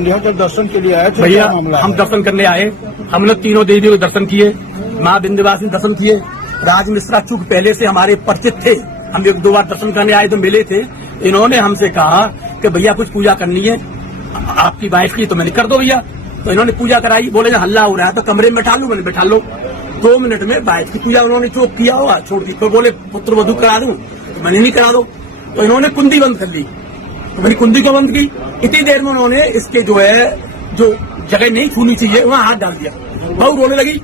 विंध्या के दर्शन के लिए आए थे? भैया क्या मामला हम है? दर्शन करने आए, हम लोग तीनों देवियों के दर्शन किए, माँ विंध्यवासिनी दर्शन किए। राज मिश्रा चूंकि पहले से हमारे परिचित थे, हम 1-2 बार दर्शन करने आए तो मिले थे। इन्होंने हमसे कहा कि भैया कुछ पूजा करनी है आपकी वाइफ की, तो मैंने कर दो भैया। तो इन्होंने पूजा कराई, बोले हल्ला हो रहा है तो कमरे में बैठा लूं, मैंने बैठा लो। 2 मिनट में वाइफ की पूजा उन्होंने जो किया हुआ छोड़ दी। तो बोले पुत्र वधू करा दूं, तो मैंने नहीं करा दो। तो इन्होंने कुंडी बंद कर ली, तो मैंने कुंडी को बंद की। इतनी देर में उन्होंने इसके जो जगह नहीं छूनी चाहिए वहां हाथ डाल दिया। बहू रोने लगी,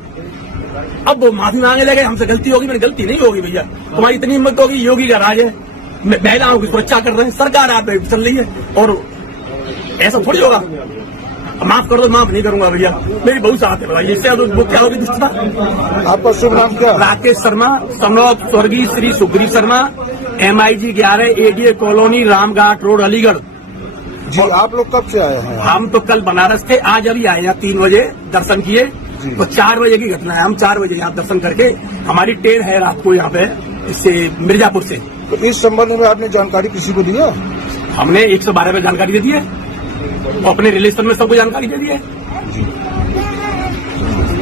अब वो माफी मांगने लगे, हमसे गलती होगी। मैंने गलती नहीं होगी भैया, तुम्हारी इतनी हिम्मत होगी, योगी का राज है, महिलाओं की सुरक्षा कर रहे हैं, सरकार आप चल रही है और ऐसा थोड़ी होगा। माफ कर दो, माफ नहीं करूंगा भैया, मेरी बहुत साथ है भाई, इससे वो क्या होगी दुष्टता। आपका शुभ नाम क्या? राकेश शर्मा, सनौत स्वर्गीय Shri Sugriv Sharma, MIG 11 ADA colony, Ramghat road, Aligarh. जी, आप लोग कब से आए हैं? हम तो कल बनारस थे, आज अभी आए यहाँ 3 बजे दर्शन किए। तो 4 बजे की घटना है, हम 4 बजे यहाँ दर्शन करके, हमारी ट्रेन है रात को यहाँ पे इससे मिर्जापुर से। तो इस संबंध में आपने जानकारी किसी को दिया? हमने 112 पे जानकारी दे दी है और अपने रिलेशन में सबको जानकारी दे दी है।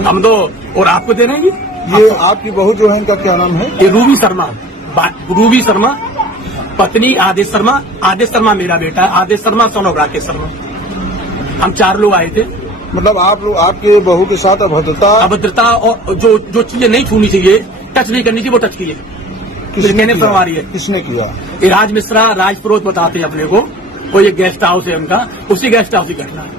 हम तो और आपको दे रहे हैं। ये आपकी बहू जो है, इनका क्या नाम है? ये रूबी शर्मा, पत्नी आदेश शर्मा। आदेश शर्मा मेरा बेटा है, आदेश शर्मा son of राकेश शर्मा। हम 4 लोग आए थे। मतलब आप लोग, आपके बहू के साथ अभद्रता और जो चीजें नहीं छूनी चाहिए, टच नहीं करनी चाहिए, वो टच की है। कहने पर हमारी है। किसने किया? ये राज मिश्रा, राजपुरोहित बताते हैं अपने को, वो ये गेस्ट हाउस है उनका, उसी गेस्ट हाउस की घटना है।